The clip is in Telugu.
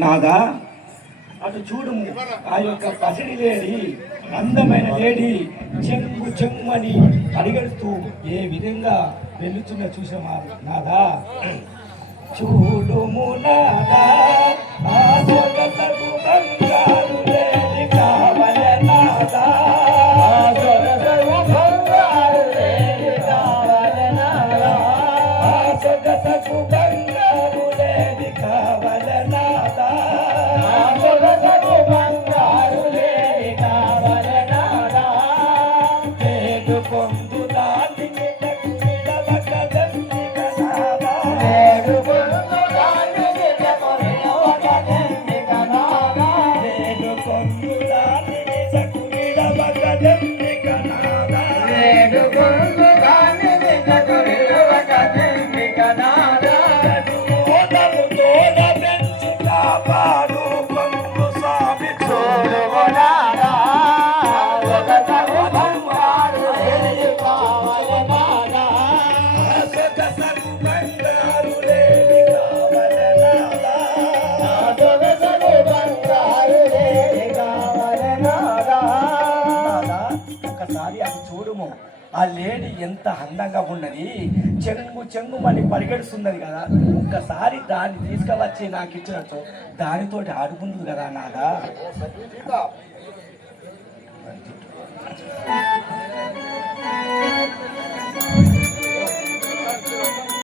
నాగా అటు చూడు ఆ యొక్క పసిడి లేడి అందమైన లేడి చెంగు అని అడిగడుతూ ఏ విధంగా వెళ్ళుతున్న చూసామా నాదా? చూడుము నాదా. ఒక్కసారి అది చూడుము. ఆ లేడీ ఎంత అందంగా ఉన్నది చెంగు చెంగు మళ్ళీ పరిగెడుస్తున్నది కదా. ఒక్కసారి దాన్ని తీసుకువచ్చి నాకు ఇచ్చినట్టు దానితోటి ఆడుకుంటుంది కదా నాగా